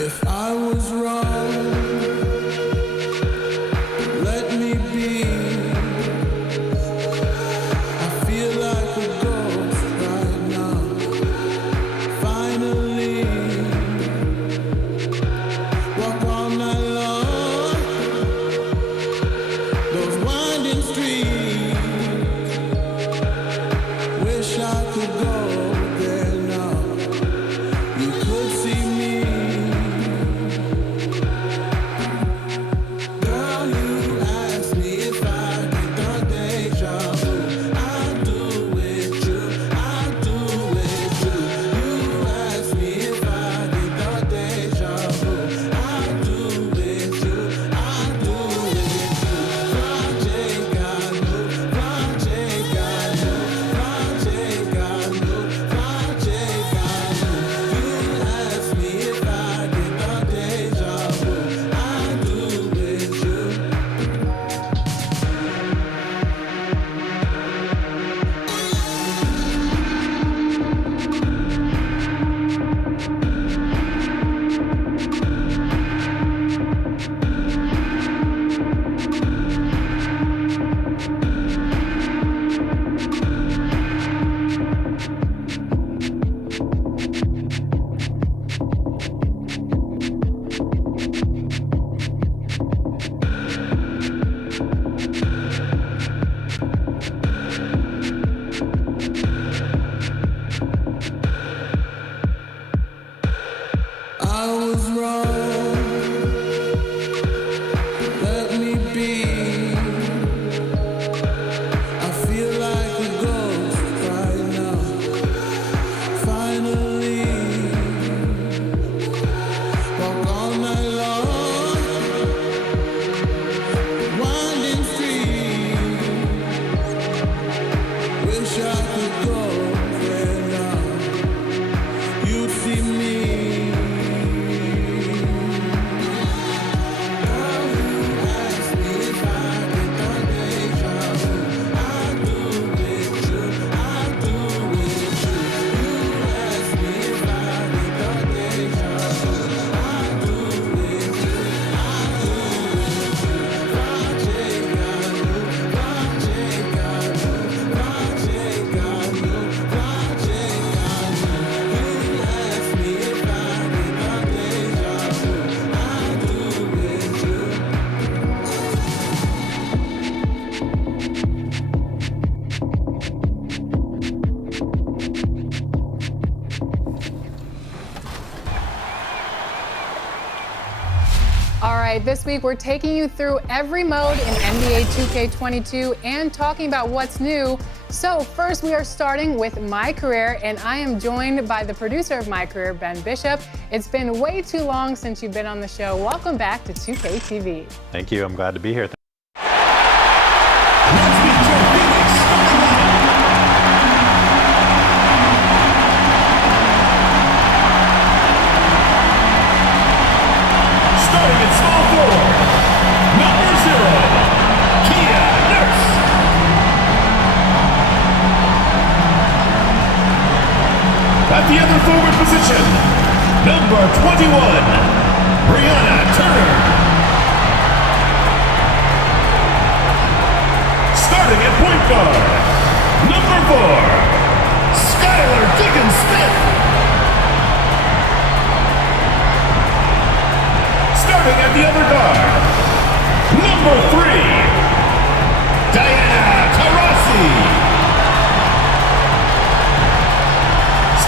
If I was wrong, let me be. I feel like a ghost right now. Finally, walk all night long. Those winding streets. Wish I could go there now. You could see me. This week, we're taking you through every mode in NBA 2K22 and talking about what's new. So first, we are starting with My Career, and I am joined by the producer of My Career, Ben Bishop. It's been way too long since you've been on the show. Welcome back to 2K TV. Thank you. I'm glad to be here. At the other forward position, number 21, Brianna Turner. Starting at point guard, number 4, Skylar Diggins-Smith. Starting at the other guard, number 3, Diana Taurasi.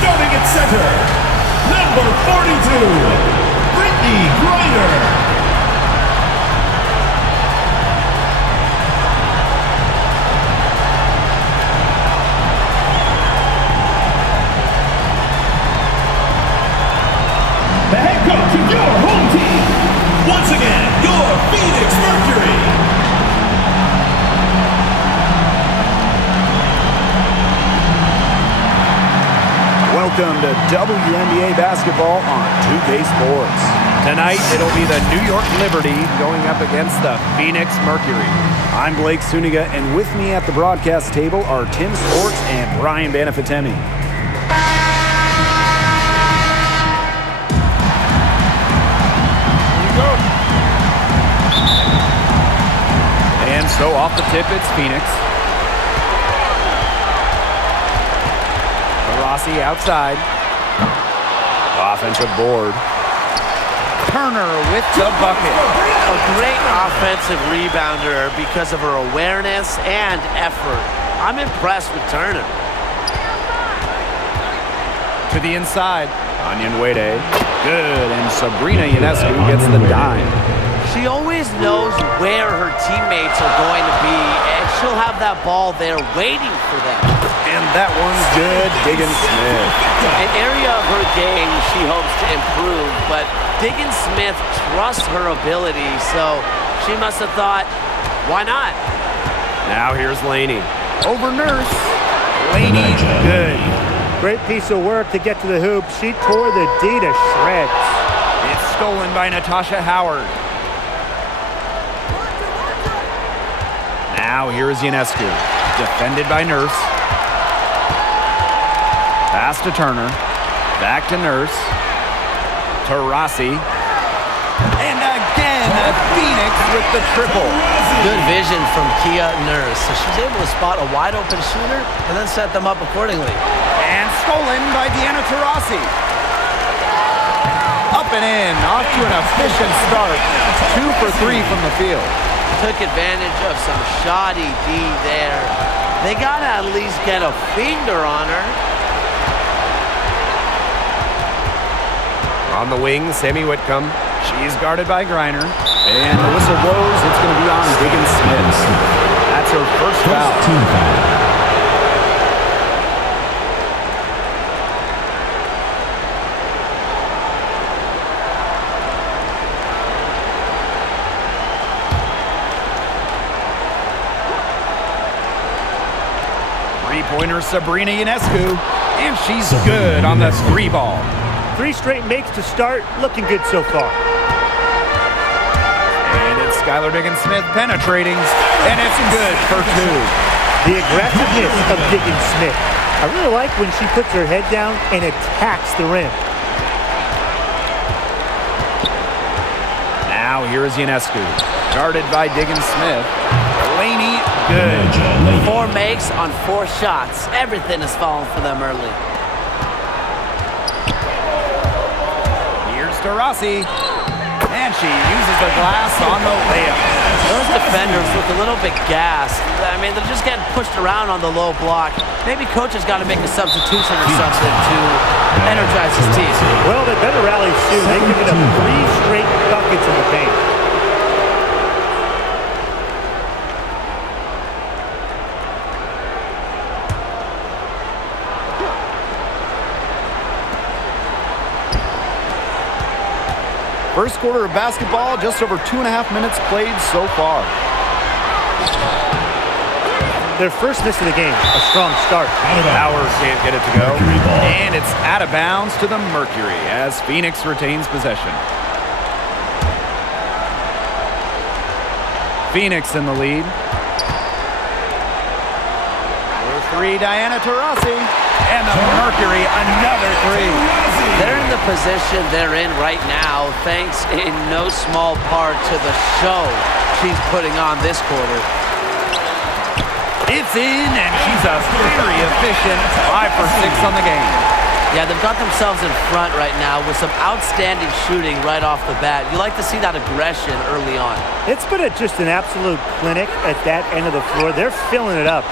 Starting at center, number 42, Brittany Griner. The head coach of your home team, once again, your Phoenix Mercury. Welcome to WNBA basketball on 2K Sports. Tonight, it'll be the New York Liberty going up against the Phoenix Mercury. I'm Blake Suniga, and with me at the broadcast table are Tim Sports and Brian Banafitemi. So off the tip, it's Phoenix. Taurasi outside. Offensive board. Turner with the bucket. A great offensive rebounder because of her awareness and effort. I'm impressed with Turner. To the inside. Onion Wade. Good. And Sabrina Ionescu gets the dime. She always knows where her teammates are going to be, and she'll have that ball there waiting for them. And that one's good. Diggins Smith. An area of her game she hopes to improve, but Diggins Smith trusts her ability, so she must have thought, why not? Now here's Laney. Over Nurse. Laney, good. Great piece of work to get to the hoop. She tore the D to shreds. It's stolen by Natasha Howard. Now here is Ionescu. Defended by Nurse. Pass to Turner. Back to Nurse. Taurasi. And again, Phoenix with the triple. Good vision from Kia Nurse. So she's able to spot a wide open shooter and then set them up accordingly. And stolen by Deanna Taurasi. Up and in, off to an efficient start. 2 for 3 from the field. Took advantage of some shoddy D there. They gotta at least get a finger on her. On the wing, Sami Whitcomb. She's guarded by Griner. And the whistle blows. It's going to be on Diggins Smith. That's her first foul. Team foul. Three-pointer Sabrina Ionescu. And she's good on the 3 ball. 3 straight makes to start. Looking good so far. And it's Skylar Diggins Smith penetrating. And it's good for 2. The aggressiveness of Diggins Smith. I really like when she puts her head down and attacks the rim. Now here is Ionescu. Guarded by Diggins Smith. Laney, good. 4 makes on 4 shots. Everything is falling for them early. Here's Taurasi. And she uses the glass on the layup. Those defenders look a little bit gassed. I mean, they're just getting pushed around on the low block. Maybe coach has got to make a substitution or something to energize his team. Well, they better rally soon. They give it up 3 straight buckets in the paint. First quarter of basketball, just over 2.5 minutes played so far. Their first miss of the game, a strong start. Howard can't get it to go. And it's out of bounds to the Mercury as Phoenix retains possession. Phoenix in the lead. For 3, Diana Taurasi. And the Mercury, another 3. They're in the position they're in right now, thanks in no small part to the show she's putting on this quarter. It's in, and she's a very efficient 5 for 6 on the game. Yeah, they've got themselves in front right now with some outstanding shooting right off the bat. You like to see that aggression early on. It's been just an absolute clinic at that end of the floor. They're filling it up.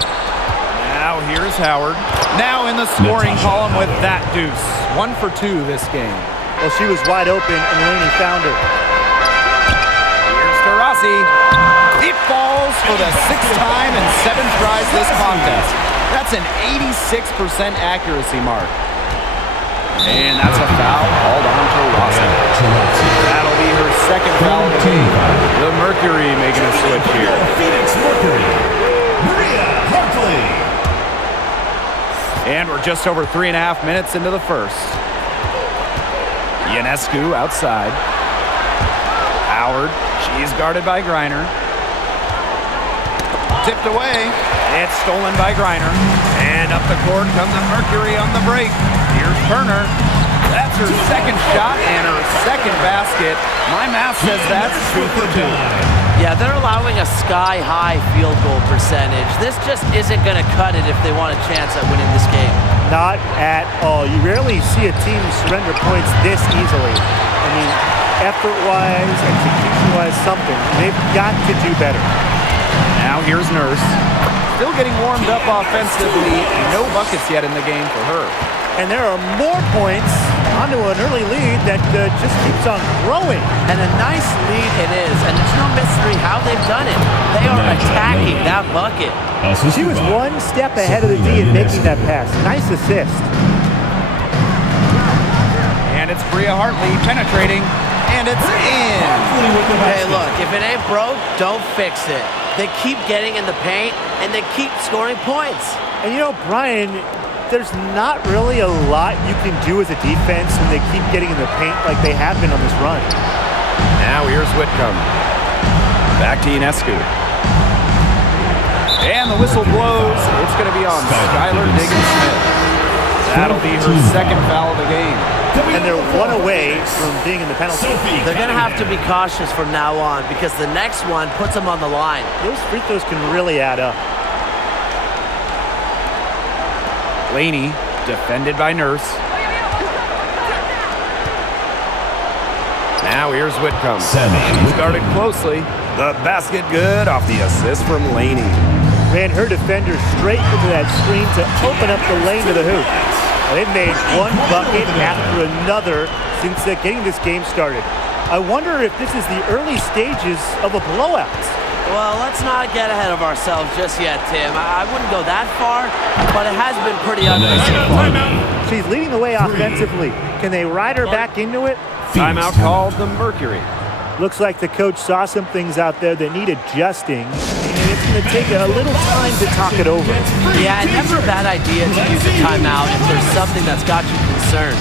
Now here's Howard. Now in the scoring column with that deuce. 1 for 2 this game. Well, she was wide open, and Laney found her. Here's Taurasi. It falls for the 6th time in 7 tries this contest. That's an 86% accuracy mark. And that's a foul called on Taurasi. That'll be her 2nd foul of the game. The Mercury making a switch here. Phoenix Mercury, Maria Hartley. And we're just over 3.5 minutes into the first. Ionescu outside. Howard, she's guarded by Griner. Tipped away. It's stolen by Griner. And up the court come the Mercury on the break. Here's Turner. That's her 2nd shot and her 2nd basket. My math says that's 2 for 2. Yeah, they're allowing a sky-high field goal percentage. This just isn't going to cut it if they want a chance at winning this game. Not at all. You rarely see a team surrender points this easily. I mean, effort-wise, execution-wise, something. They've got to do better. Now here's Nurse. Still getting warmed up offensively. No buckets yet in the game for her. And there are more points onto an early lead that just keeps on growing. And a nice lead it is, and it's no mystery how they've done it. They are attacking that bucket. She was one step ahead of the D in making that pass. Nice assist. And it's Bria Hartley penetrating, and it's in. Hey, look, if it ain't broke, don't fix it. They keep getting in the paint, and they keep scoring points. And you know, Brian, there's not really a lot you can do as a defense when they keep getting in the paint like they have been on this run. Now here's Whitcomb. Back to Ionescu. And the whistle blows. It's going to be on Skylar Diggins-Smith. That'll be her second foul of the game. And they're one away from being in the penalty. They're going to have to be cautious from now on because the next one puts them on the line. Those free throws can really add up. Laney, defended by Nurse. Now here's Whitcomb. Sami started closely. The basket good off the assist from Laney. Ran her defender straight into that screen to open up the lane to the hoop. They've made one bucket after another since getting this game started. I wonder if this is the early stages of a blowout. Well, let's not get ahead of ourselves just yet, Tim. I wouldn't go that far, but it has been pretty ugly so far. She's leading the way offensively. Can they ride her back into it? Timeout called the Mercury. Looks like the coach saw some things out there that need adjusting, and it's going to take a little time to talk it over. Yeah, never a bad idea to use a timeout if there's something that's got you concerned.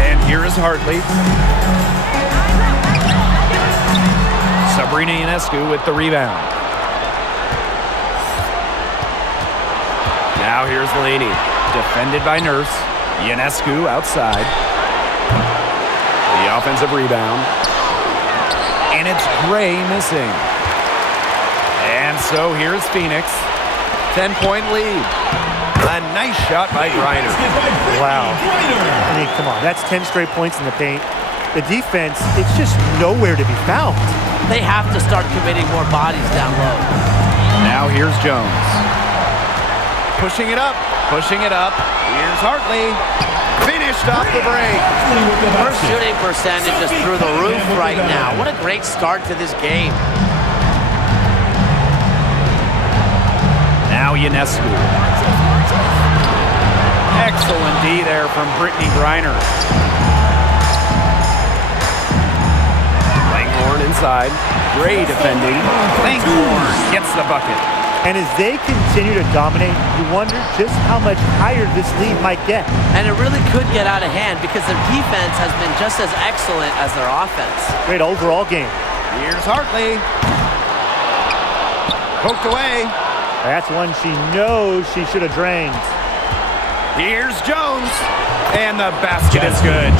And here is Hartley. Sabrina Ionescu with the rebound. Now here's Laney, defended by Nurse. Ionescu outside. The offensive rebound. And it's Gray missing. And so here's Phoenix. 10-point lead. A nice shot by Griner. Wow. I mean, come on. That's 10 straight points in the paint. The defense, it's just nowhere to be found. They have to start committing more bodies down low. Now here's Jones. Pushing it up. Pushing it up. Here's Hartley. Finished off the break. Her shooting percentage is through the roof right now. What a great start to this game. Now Ionescu. Excellent D there from Brittany Griner. Langhorne inside. Gray defending. Langhorne gets the bucket. And as they continue to dominate, you wonder just how much higher this lead might get. And it really could get out of hand because their defense has been just as excellent as their offense. Great overall game. Here's Hartley. Poked away. That's one she knows she should have drained. Here's Jones. And the basket is good.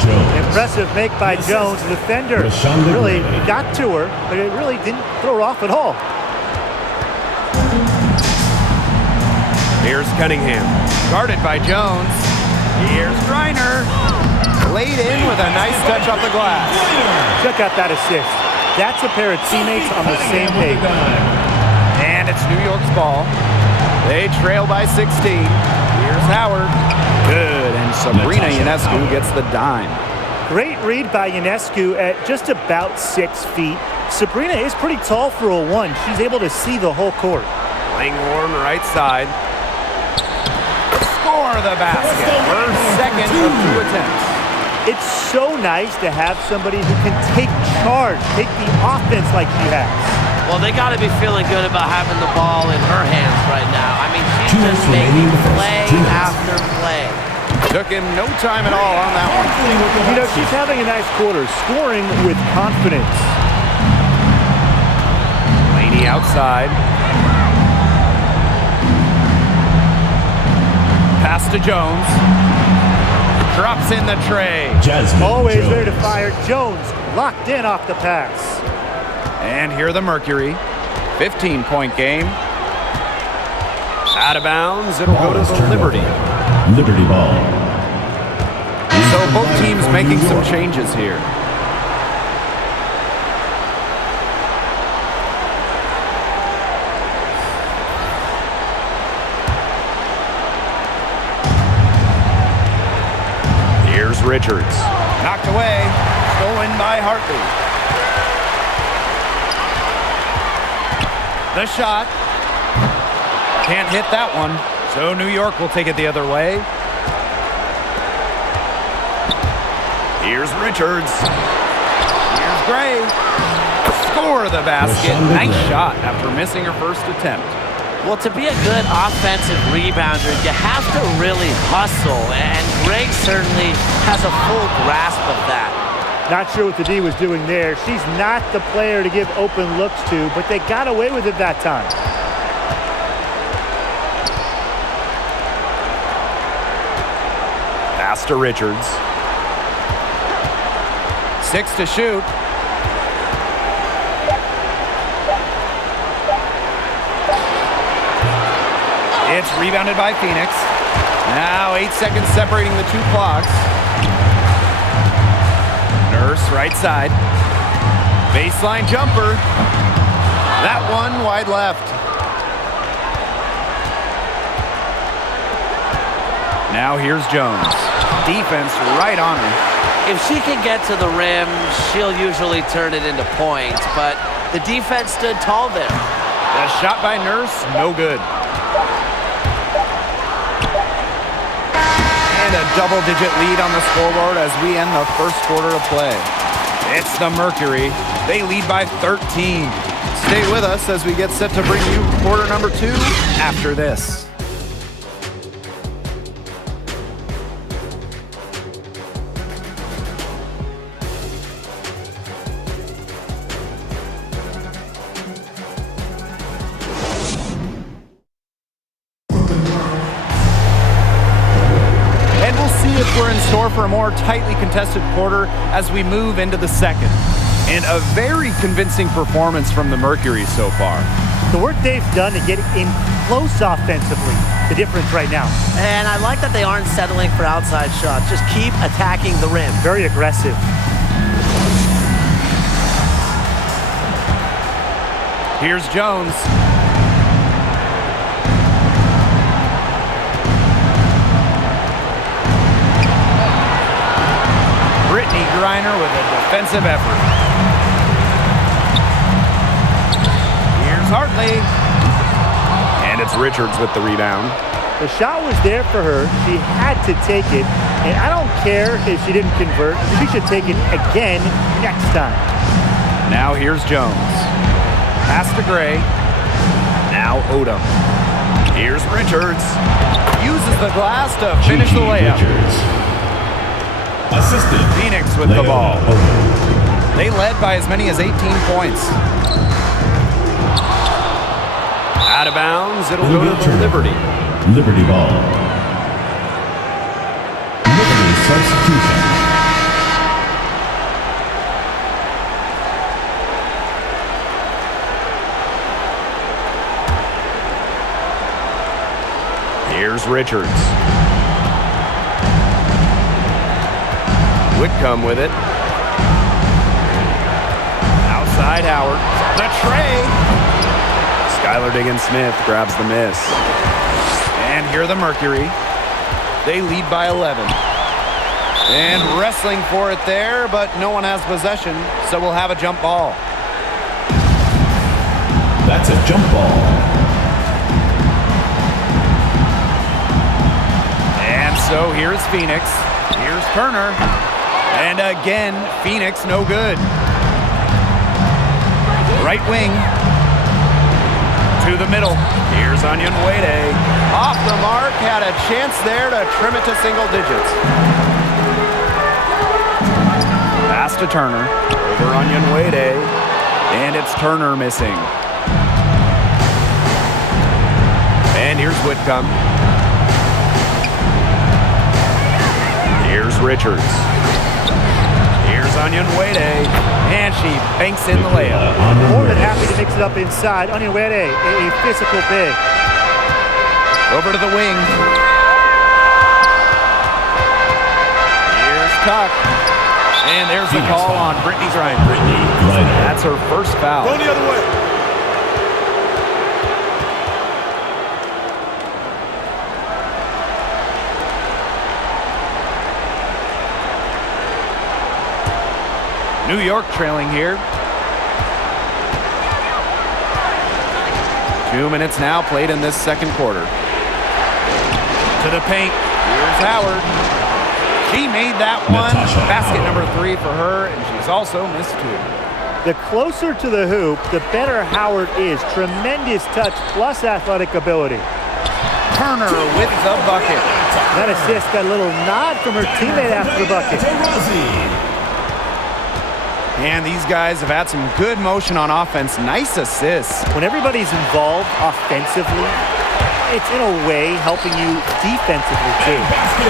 Impressive make by Jones. The defender really got to her, but it really didn't throw her off at all. Here's Cunningham. Guarded by Jones. Here's Griner. laid in with a nice touch off the glass. Check out that assist. That's a pair of teammates on the same page. And it's New York's ball. They trail by 16. Here's Howard. Good, and Sabrina Ionescu gets the dime. Great read by Ionescu at just about 6 feet. Sabrina is pretty tall for a 1. She's able to see the whole court. Playing warm right side. Score the basket. Her second of 2 attempts. It's so nice to have somebody who can take charge, take the offense like she has. Well, they got to be feeling good about having the ball in her hands right now. I mean, she's just making play after play. Took him no time at all on that one. You know, she's having a nice quarter, scoring with confidence. Laney outside. Pass to Jones. Drops in the tray. Always there to fire. Jones locked in off the pass. And here the Mercury. 15-point game. Out of bounds. It'll go to the Liberty. Liberty ball. So both teams making some changes here. Here's Richards. Knocked away. Stolen by Hartley. The shot. Can't hit that one. So New York will take it the other way. Here's Richards. Here's Gray. Score the basket. Nice shot after missing her first attempt. Well, to be a good offensive rebounder, you have to really hustle, and Gray certainly has a full grasp of that. Not sure what the D was doing there. She's not the player to give open looks to, but they got away with it that time. Pass to Richards. 6 to shoot. It's rebounded by Phoenix. Now 8 seconds separating the 2 clocks. Nurse right side. Baseline jumper. That one wide left. Now here's Jones. Defense right on her. If she can get to the rim, she'll usually turn it into points, but the defense stood tall there. The shot by Nurse, no good. And a double-digit lead on the scoreboard as we end the first quarter of play. It's the Mercury. They lead by 13. Stay with us as we get set to bring you quarter number 2 after this. We're in store for a more tightly contested quarter as we move into the second. And a very convincing performance from the Mercury so far. The work they've done to get in close offensively, the difference right now. And I like that they aren't settling for outside shots. Just keep attacking the rim. Very aggressive. Here's Jones. Griner with a defensive effort. Here's Hartley. And it's Richards with the rebound. The shot was there for her. She had to take it. And I don't care if she didn't convert. She should take it again next time. Now here's Jones. Pass to Gray. Now Odom. Here's Richards. Uses the glass to finish the layup. Assistant. Phoenix with the ball. They led by as many as 18 points. Out of bounds, it'll go to the Liberty. Liberty ball. Liberty substitution. Here's Richards. Whitcomb with it. Outside Howard. The tray. Skylar Diggins-Smith grabs the miss. And here the Mercury. They lead by 11. And wrestling for it there, but no one has possession, so we'll have a jump ball. That's a jump ball. And so here's Phoenix. Here's Turner. And again, Phoenix no good. Right wing. To the middle. Here's Onyenwere. Off the mark. Had a chance there to trim it to single digits. Pass to Turner. Over Onyenwere. And it's Turner missing. And here's Whitcomb. Here's Richards. Here's Onyenwere. And she banks in the layup. More than happy to mix it up inside. Onyenwere, a physical big. Over to the wing. Here's Tuck. And there's the call on Brittany Griner. That's her first foul. Go the other way. New York trailing here. 2 minutes now played in this second quarter. To the paint. Here's Howard. She made that one. Basket number 3 for her, and she's also missed 2. The closer to the hoop, the better Howard is. Tremendous touch plus athletic ability. Turner with the bucket. That assist got a little nod from her teammate after the bucket. Taurasi. And these guys have had some good motion on offense. Nice assists. When everybody's involved offensively, it's in a way helping you defensively too.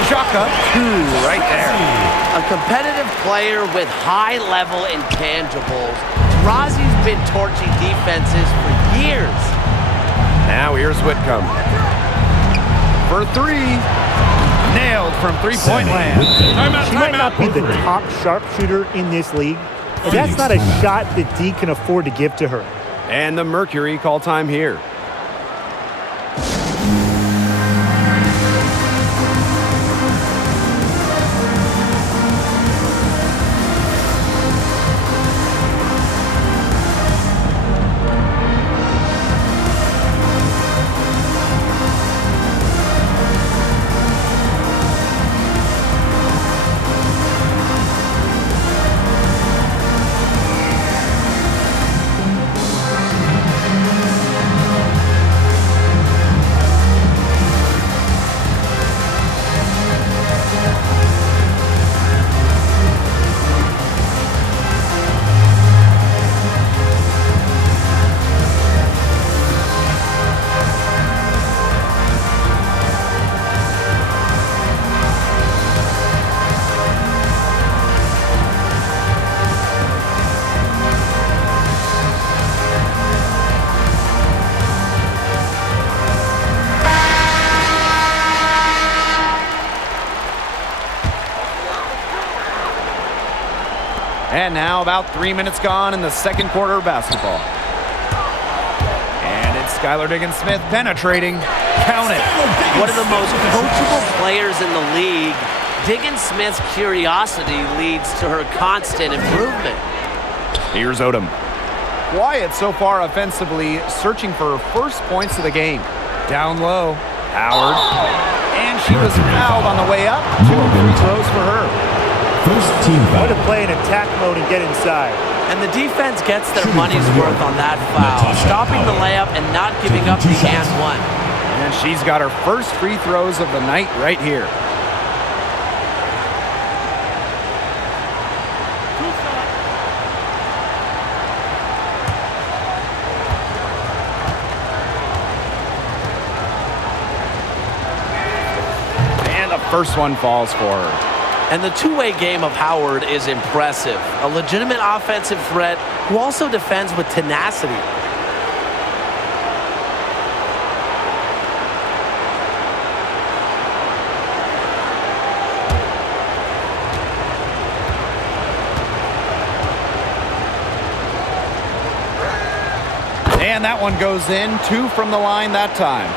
Chaka, 2 right there. A competitive player with high-level intangibles. Taurasi's been torching defenses for years. Now here's Whitcomb. For 3. Nailed from three-point land. She might not be the top sharpshooter in this league, but that's not a shot that D can afford to give to her. And the Mercury call time here. And now about 3 minutes gone in the second quarter of basketball. And it's Skylar Diggins-Smith penetrating. Count it. One of the most coachable players in the league, Diggins-Smith's curiosity leads to her constant improvement. Here's Odom. Quiet so far offensively, searching for her first points of the game. Down low, Howard. And she was fouled on the way up. 2 free throws for her. First team foul. Way to play in attack mode and get inside. And the defense gets their money's worth on that foul, stopping the layup and not giving up the and one. And she's got her first free throws of the night right here. And the first one falls for her. And the two-way game of Howard is impressive. A legitimate offensive threat who also defends with tenacity. And that one goes in. 2 from the line that time.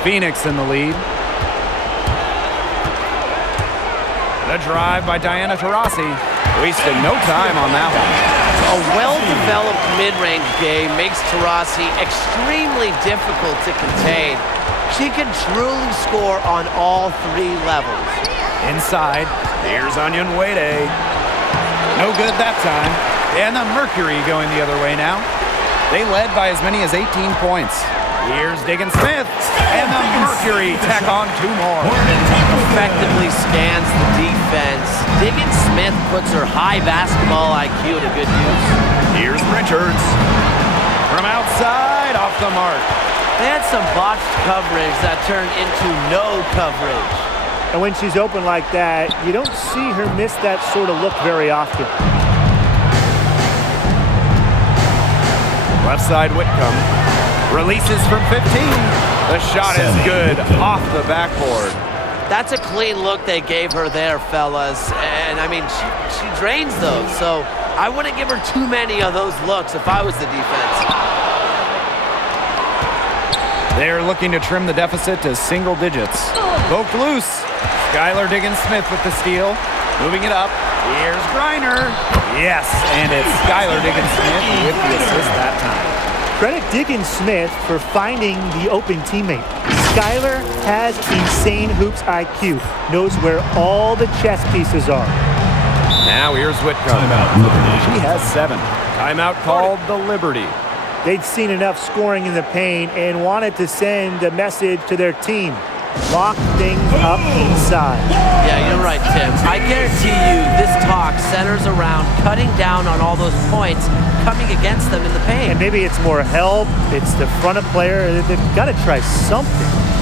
Phoenix in the lead. The drive by Diana Taurasi. Wasted no time on that one. A well-developed mid-range game makes Taurasi extremely difficult to contain. She can truly score on all 3 levels. Inside, here's Onion Wade. No good that time. And the Mercury going the other way now. They led by as many as 18 points. Here's Diggins Smith, and the Mercury tack on 2 more. Effectively scans the defense. Diggins Smith puts her high basketball IQ to good use. Here's Richards. From outside, off the mark. They had some botched coverage that turned into no coverage. And when she's open like that, you don't see her miss that sort of look very often. Left side, Whitcomb. Releases from 15. The shot is good off the backboard. That's a clean look they gave her there, fellas. And, I mean, she drains those. So I wouldn't give her too many of those looks if I was the defense. They're looking to trim the deficit to single digits. Poked loose. Skylar Diggins Smith with the steal. Moving it up. Here's Griner. Yes, and it's Skylar Diggins Smith with the assist that time. Credit Diggins Smith for finding the open teammate. Skylar has insane hoops IQ, knows where all the chess pieces are. Now here's Whitcomb. She has 7. Timeout called the Liberty. They'd seen enough scoring in the paint and wanted to send a message to their team. Lock things up inside. Yeah, you're right, Tim. I guarantee you this talk centers around cutting down on all those points coming against them in the paint. And maybe it's more help, it's the front of player. They've got to try something.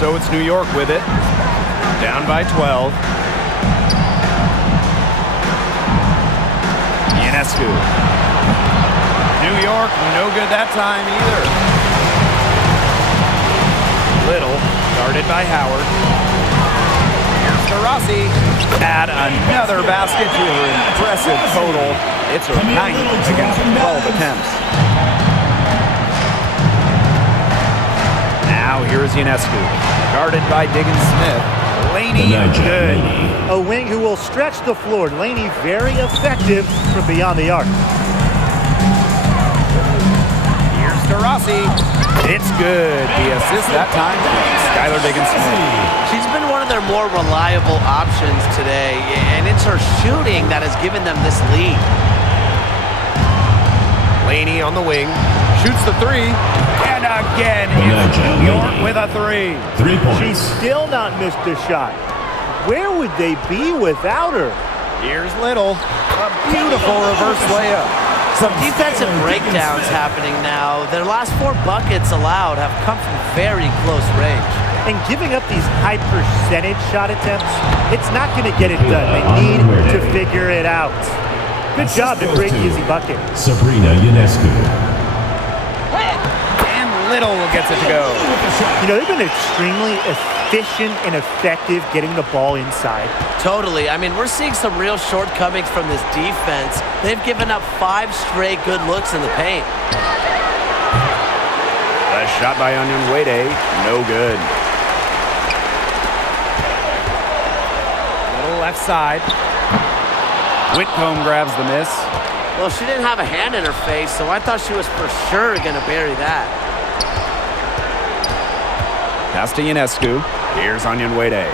So it's New York with it. Down by 12. Ionescu. New York, no good that time either. Little, guarded by Howard. Here's Taurasi. Add another basket to her impressive total. It's her 9th against 12 attempts. Now here's Ionescu, guarded by Diggins Smith. Laney, good. A wing who will stretch the floor. Laney very effective from beyond the arc. Here's Taurasi. It's good. The assist that time from Skylar Diggins Smith. She's been one of their more reliable options today, and it's her shooting that has given them this lead. Laney on the wing, shoots the 3. And again, it's New York with a 3. 3 points. She's still not missed a shot. Where would they be without her? Here's Little. A beautiful reverse layup. Some defensive breakdowns happening now. Their last 4 buckets allowed have come from very close range. And giving up these high percentage shot attempts, it's not going to get it done. They need to figure it out. Good job to create the easy bucket. Sabrina Ionescu. Little gets it to go. You know, they've been extremely efficient and effective getting the ball inside. Totally. I mean, we're seeing some real shortcomings from this defense. They've given up 5 straight good looks in the paint. A shot by Onion Wade, no good. Little left side. Whitcomb grabs the miss. Well, she didn't have a hand in her face, so I thought she was for sure going to bury that. Pass to Ionescu. Here's Onyenwere.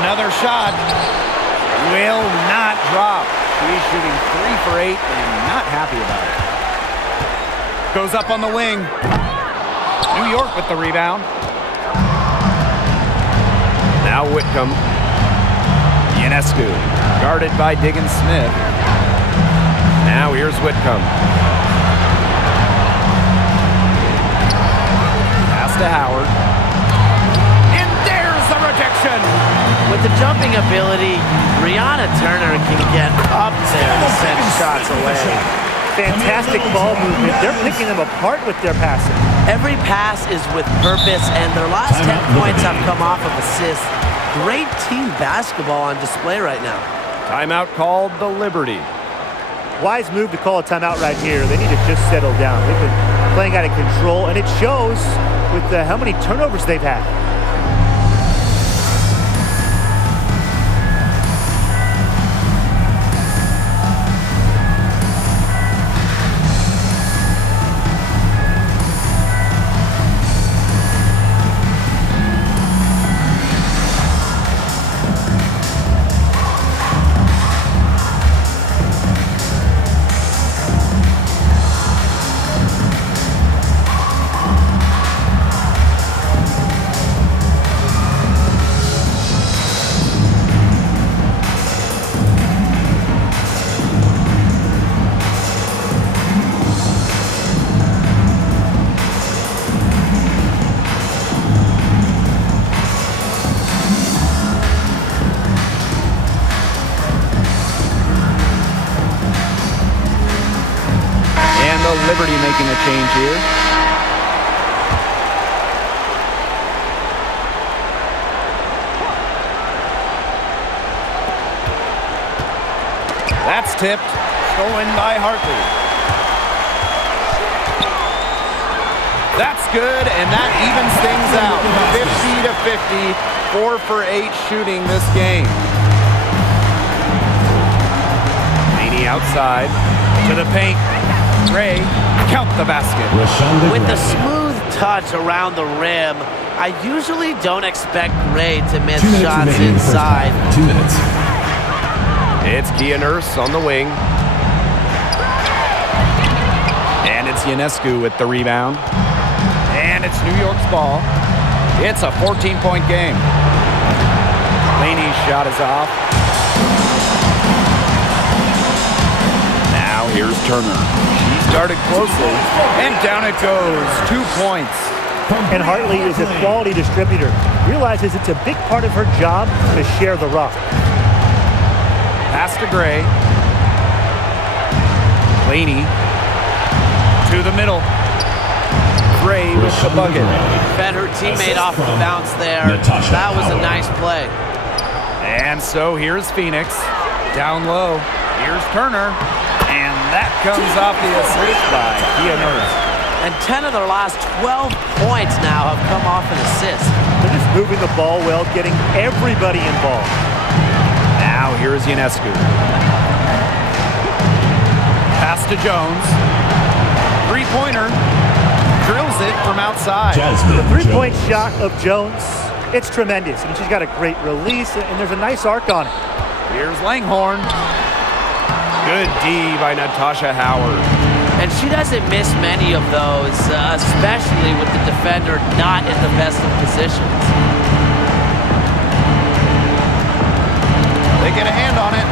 Another shot. Will not drop. She's shooting 3 for 8 and not happy about it. Goes up on the wing. New York with the rebound. Now Whitcomb. Ionescu. Guarded by Diggins Smith. Now here's Whitcomb. Pass to Howard. And there's the rejection. With the jumping ability, Brianna Turner can get up there to send shots away. Fantastic ball movement. They're picking them apart with their passing. Every pass is with purpose, and their last 10 points have come off of assists. Great team basketball on display right now. Timeout called the Liberty. Wise move to call a timeout right here. They need to just settle down. They've been playing out of control, and it shows with how many turnovers they've had. Liberty making a change here. That's tipped. Stolen by Hartley. That's good, and that evens things out. 50 to 50. 4 for 8 shooting this game. Maney outside to the paint. Ray, count the basket. With the smooth touch around the rim, I usually don't expect Ray to miss shots inside. 2 minutes. It's Kia Nurse on the wing. And it's Ionescu with the rebound. And it's New York's ball. It's a 14-point game. Laney's shot is off. Now here's Turner. Started closely, and down it goes. 2 points. And Hartley is a quality distributor. Realizes it's a big part of her job to share the rock. Pass to Gray. Laney to the middle. Gray with the bucket. Fed her teammate off the bounce there. That was a nice play. And so here's Phoenix. Down low. Here's Turner. And that comes off the assist by Kia Nurse. And 10 of their last 12 points now have come off an assist. They're just moving the ball well, getting everybody involved. Now here's Ionescu. Pass to Jones. Three-pointer. Drills it from outside. The three-point shot of Jones, it's tremendous. I mean, she's got a great release, and there's a nice arc on it. Here's Langhorne. Good D by Natasha Howard. And she doesn't miss many of those, especially with the defender not in the best of positions. They get a hand on it.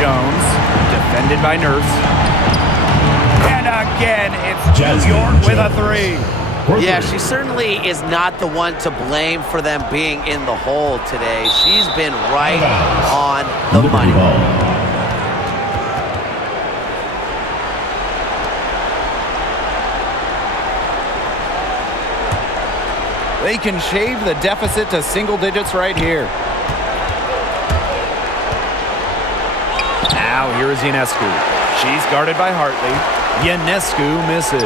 Jones, defended by Nurse. And again, it's New York with a 3. Yeah, she certainly is not the one to blame for them being in the hole today. She's been right on the money. They can shave the deficit to single digits right here. Now here is Ionescu. She's guarded by Hartley. Ionescu misses.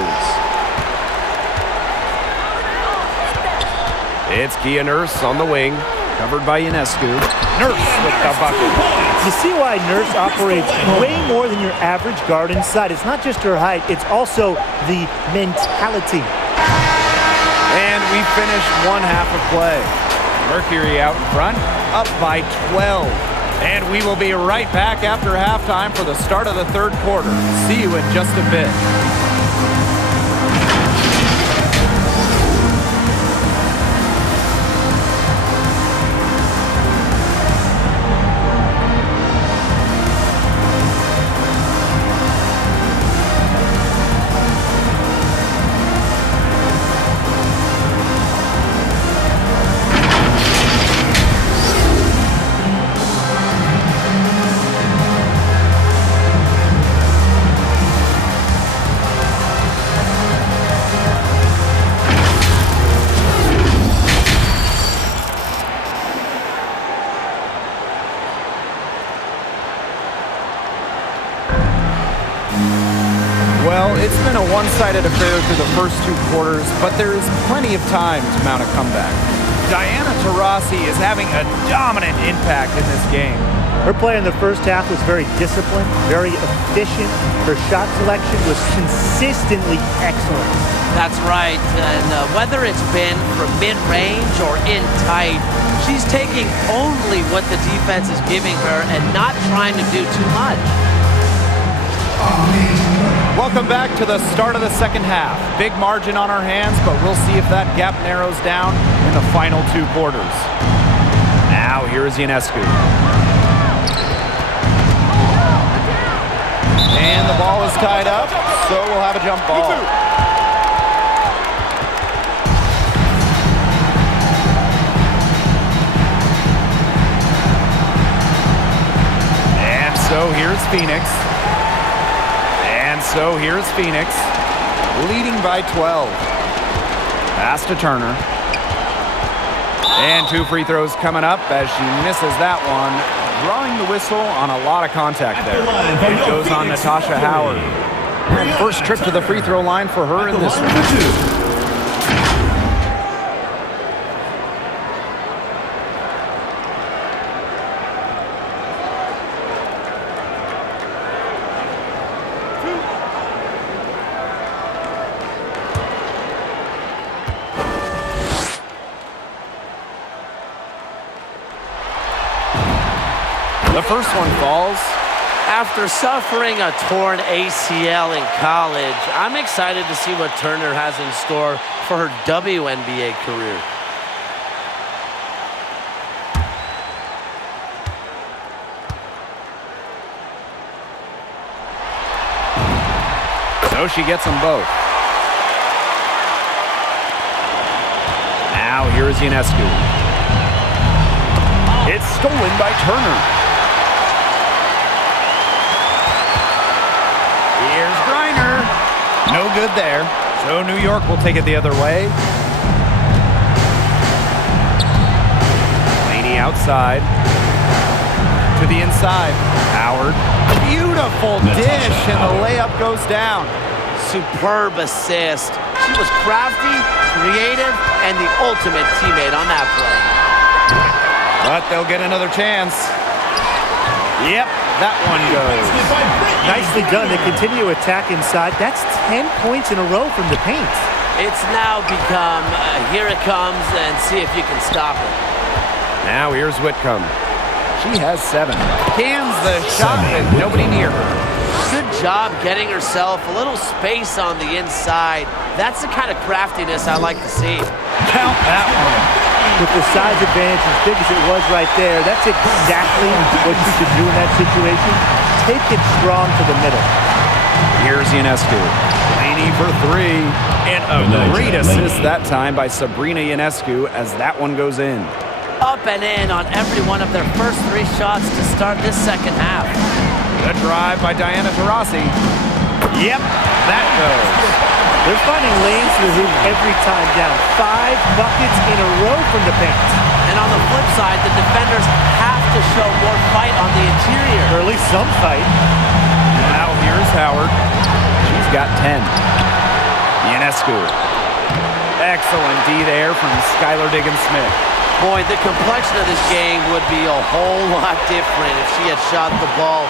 It's Kia Nurse on the wing, covered by Ionescu. Nurse with the bucket. You see why Nurse operates way more than your average guard inside. It's not just her height, it's also the mentality. And we finished one half of play. Mercury out in front, up by 12. And we will be right back after halftime for the start of the third quarter. See you in just a bit. Well, it's been a one-sided affair through the first two quarters, but there is plenty of time to mount a comeback. Diana Taurasi is having a dominant impact in this game. Her play in the first half was very disciplined, very efficient. Her shot selection was consistently excellent. That's right, and whether it's been from mid-range or in tight, she's taking only what the defense is giving her and not trying to do too much. Welcome back to the start of the second half. Big margin on our hands, but we'll see if that gap narrows down in the final two quarters. Now, here is Ionescu. And the ball is tied up, so we'll have a jump ball. And so here's Phoenix. So here's Phoenix, leading by 12. Pass to Turner. And two free throws coming up as she misses that one, drawing the whistle on a lot of contact there. It goes on Natasha Howard. First trip to the free throw line for her in this one. The first one falls. After suffering a torn ACL in college, I'm excited to see what Turner has in store for her WNBA career. So she gets them both. Now here is Ionescu. It's stolen by Turner. Here's Griner. No good there. So New York will take it the other way. Laney outside. To the inside. Howard. Beautiful dish, and the layup goes down. Superb assist. She was crafty, creative, and the ultimate teammate on that play. But they'll get another chance. Yep, that one goes. Nicely done. They continue to attack inside. That's 10 points in a row from the paint. It's now become, here it comes, and see if you can stop it. Now here's Whitcomb. She has 7. Cans the shot with nobody near her. Good job getting herself a little space on the inside. That's the kind of craftiness I like to see. Count that one. With the size advantage as big as it was right there, that's exactly what you should do in that situation. Take it strong to the middle. Here's Ionescu. Laney for 3. And a great assist that time by Sabrina Ionescu as that one goes in. Up and in on every one of their first 3 shots to start this second half. The drive by Diana Taurasi. Yep, that goes. They're finding lanes to the hoop every time down. 5 buckets in a row from the paint. And on the flip side, the defenders have to show more fight on the interior. Or at least some fight. Now here's Howard. She's got 10. Ionescu. Excellent D there from Skylar Diggins-Smith. Boy, the complexion of this game would be a whole lot different if she had shot the ball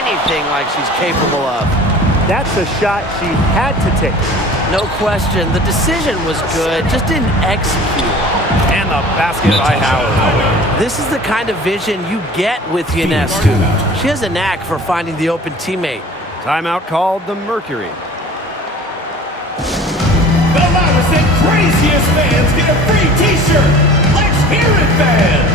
anything like she's capable of. That's a shot she had to take. No question. The decision was good, just didn't execute. And the basket by Howard. This is the kind of vision you get with Ionescu. She has a knack for finding the open teammate. Timeout called the Mercury. The loudest and craziest fans get a free t-shirt. Let's hear it, fans.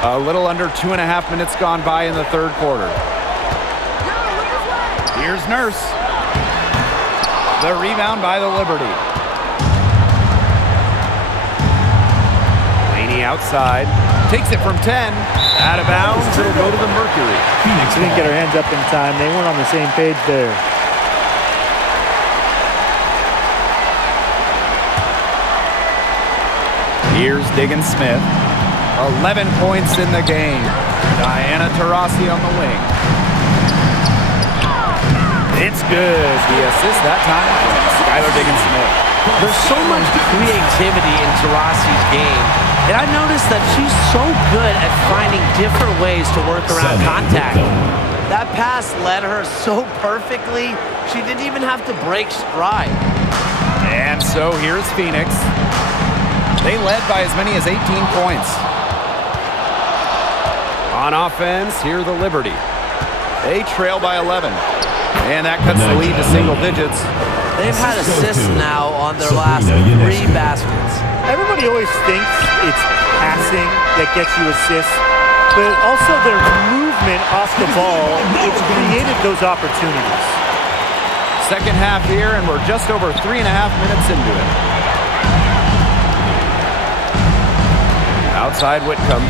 A little under 2.5 minutes gone by in the third quarter. Here's Nurse. The rebound by the Liberty. Laney outside. Takes it from 10. Out of bounds. It'll go to the Mercury. She didn't get her hands up in time. They weren't on the same page there. Here's Diggin Smith. 11 points in the game. Diana Taurasi on the wing. It's good. The assist that time from Skylar Diggin Smith. There's so much creativity in Taurasi's game, and I noticed that she's so good at finding different ways to work around contact. That pass led her so perfectly, she didn't even have to break stride. And so here's Phoenix. They led by as many as 18 points. On offense, here the Liberty. They trail by 11. And that cuts the lead to single digits. They've had assists now on their last 3 baskets. Everybody always thinks it's passing that gets you assists, but also their movement off the ball, it's created those opportunities. Second half here, and we're just over 3.5 minutes into it. Outside Whitcomb.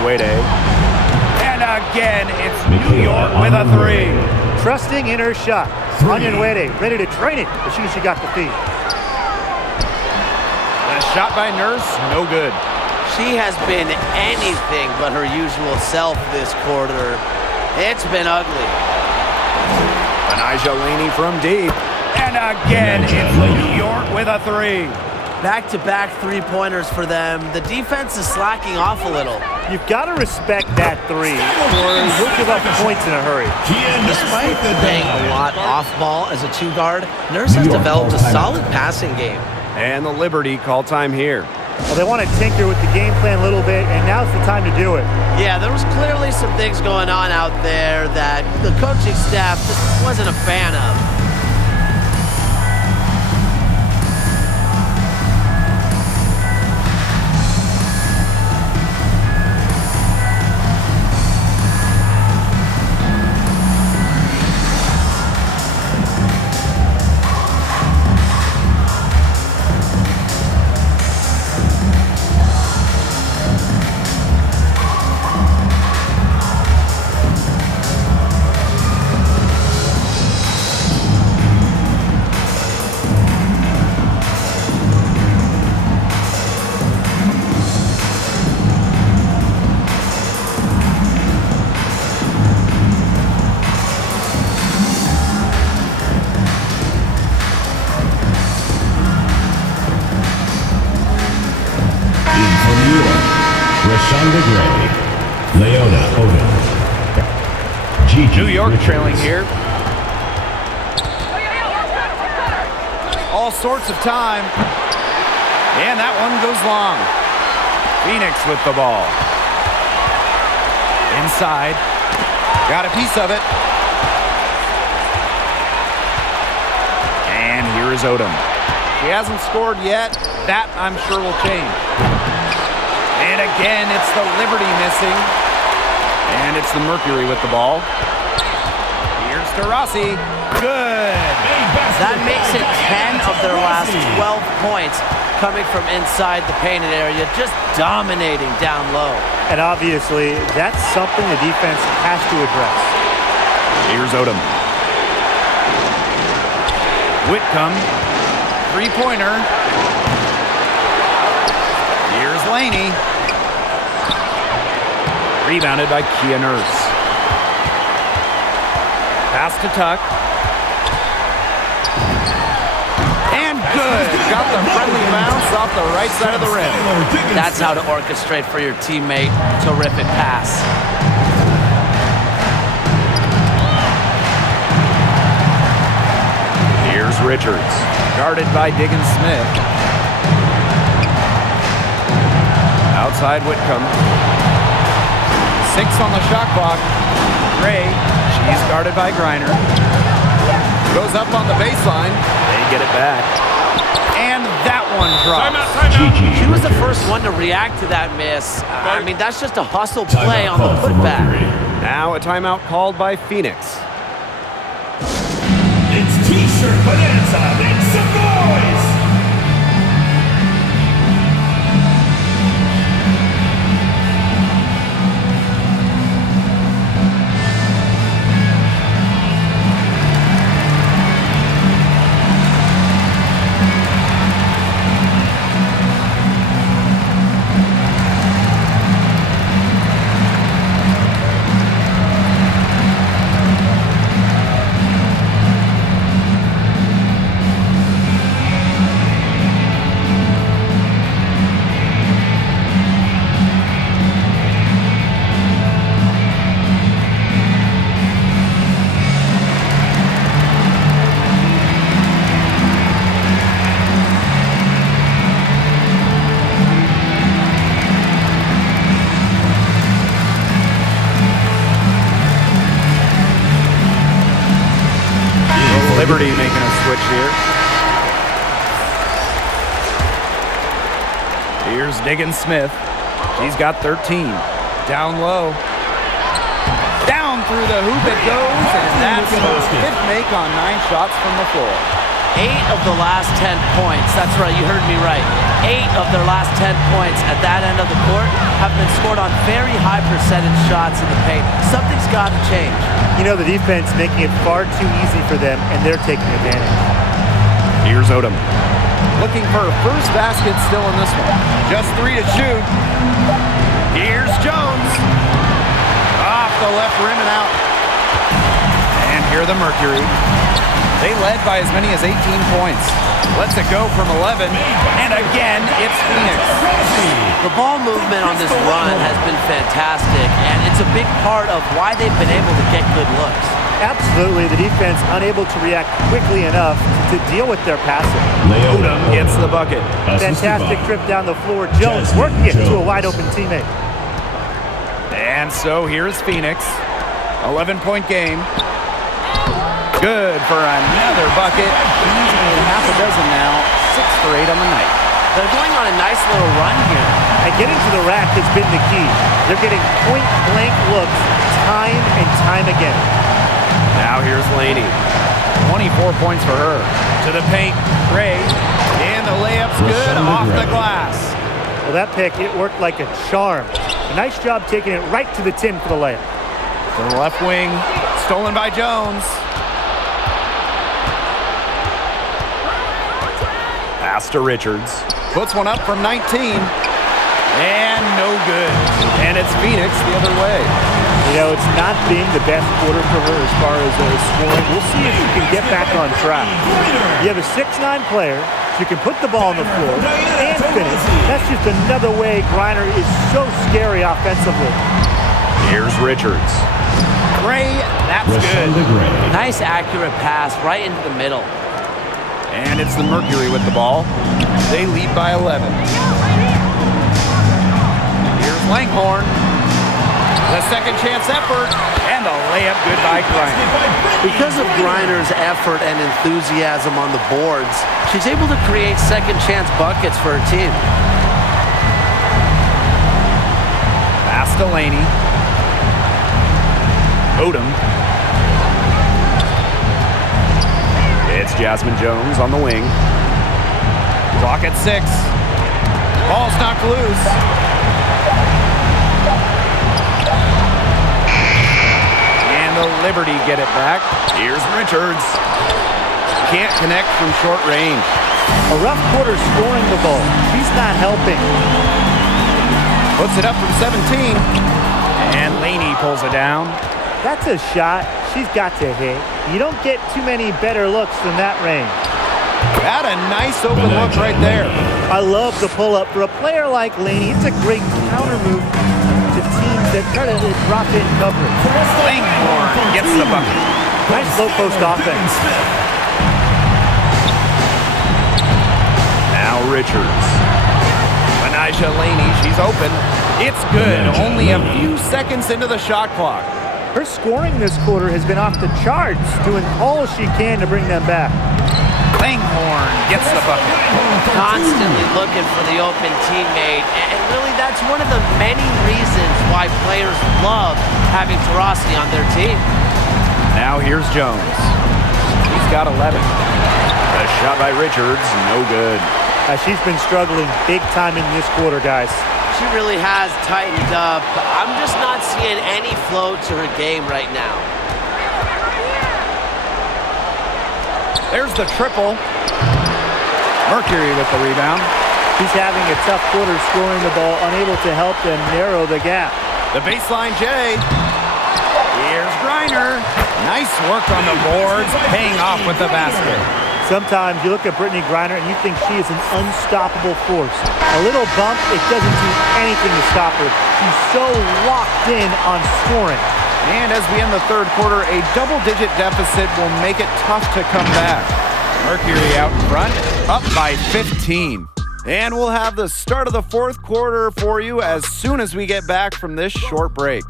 Wade. And again, it's New York with a 3. Trusting in her shot. Onion Wade ready to train it as soon as she got the feed. The shot by Nurse, no good. She has been anything but her usual self this quarter. It's been ugly. Anijah Laney from deep. And again, it's New York with a 3. Back-to-back three-pointers for them. The defense is slacking off a little. You've got to respect that 3, or you'll give up points in a hurry. Despite playing a lot off-ball as a 2-guard, Nurse has developed a solid passing game. And the Liberty call time here. Well, they want to tinker with the game plan a little bit, and now's the time to do it. Yeah, there was clearly some things going on out there that the coaching staff just wasn't a fan of. New York trailing here. All sorts of time. And that one goes long. Phoenix with the ball. Inside. Got a piece of it. Here is Odom. He hasn't scored yet. That, I'm sure, will change. And again, it's the Liberty missing. And it's the Mercury with the ball. Here's Taurasi. Good. That makes it 10 of their last 12 points coming from inside the painted area, just dominating down low. And obviously, that's something the defense has to address. Here's Odom. Whitcomb. Three-pointer. Here's Laney. Rebounded by Kia Nurse. Pass to Tuck. And good. Got the friendly bounce off the right side of the rim. That's how to orchestrate for your teammate. Terrific pass. Here's Richards. Guarded by Diggins Smith. Outside Whitcomb. 6 on the shot clock. Gray. She's guarded by Griner. Goes up on the baseline. They get it back. And that one drops. Timeout. She was the first one to react to that miss. I mean, that's just a hustle play on the putback. Now a timeout called by Phoenix. It's T-shirt bonanza. Make some noise. Liberty making a switch here. Here's Diggins Smith. She's got 13. Down low. Down through the hoop it goes, and that's her fifth make on 9 shots from the floor. 8 of the last 10 points. That's right, you heard me right. 8 of their last 10 points at that end of the court have been scored on very high percentage shots in the paint. Something's got to change. You know, the defense making it far too easy for them, and they're taking advantage. Here's Odom. Looking for her first basket still in this one. Just 3 to shoot. Here's Jones. Off the left rim and out. And here the Mercury. They led by as many as 18 points. Lets it go from 11. And again, it's Phoenix. The ball movement on this run has been fantastic, and it's a big part of why they've been able to get good looks. Absolutely, the defense unable to react quickly enough to deal with their passing. Odom gets the bucket. Fantastic trip down the floor. Jones working it to a wide-open teammate. And so here's Phoenix. 11-point game. Good for another bucket. He's made half a dozen now. 6 for 8 on the night. They're going on a nice little run here. And getting to the rack has been the key. They're getting point-blank looks time and time again. Now here's Laney. 24 points for her. To the paint, Gray. And the layup's good off the glass. Well, that pick, it worked like a charm. A nice job taking it right to the tin for the layup. To the left wing, stolen by Jones. Pass to Richards. Puts one up from 19. And no good. And it's Phoenix the other way. You know, it's not being the best quarter for her as far as scoring. We'll see if she can get back on track. You have a 6'9" player. She can put the ball on the floor and finish. That's just another way Griner is so scary offensively. Here's Richards. Gray, that's good. Nice accurate pass right into the middle. And it's the Mercury with the ball. They lead by 11. Here's Langhorne. The second chance effort, and the layup good by Griner. Because of Griner's effort and enthusiasm on the boards, she's able to create second chance buckets for her team. Pass to Laney. Odom. It's Jasmine Jones on the wing. Clock at 6. Ball's knocked loose. And the Liberty get it back. Here's Richards. Can't connect from short range. A rough quarter scoring the ball. She's not helping. Puts it up from 17. And Laney pulls it down. That's a shot she's got to hit. You don't get too many better looks from that range. Got a nice open look right there. I love the pull-up. For a player like Laney, it's a great counter move to teams that try to drop in coverage. Langhorn gets the bucket. Nice low-post offense. Now Richards. Menajah Laney, she's open. It's good. Only a few seconds into the shot clock. Her scoring this quarter has been off the charts, doing all she can to bring them back. Langhorn gets the bucket. Constantly looking for the open teammate, and really that's one of the many reasons why players love having Taurasi on their team. Now here's Jones. He's got 11. A shot by Richards, no good. She's been struggling big time in this quarter, guys. She really has tightened up. I'm just not seeing any flow to her game right now. There's the triple. Mercury with the rebound. He's having a tough quarter scoring the ball, unable to help them narrow the gap. The baseline J. Here's Griner. Nice work on the boards, paying off with the basket. Sometimes you look at Brittany Griner and you think she is an unstoppable force. A little bump, it doesn't do anything to stop her. She's so locked in on scoring. And as we end the third quarter, a double-digit deficit will make it tough to come back. Mercury out in front, up by 15. And we'll have the start of the fourth quarter for you as soon as we get back from this short break.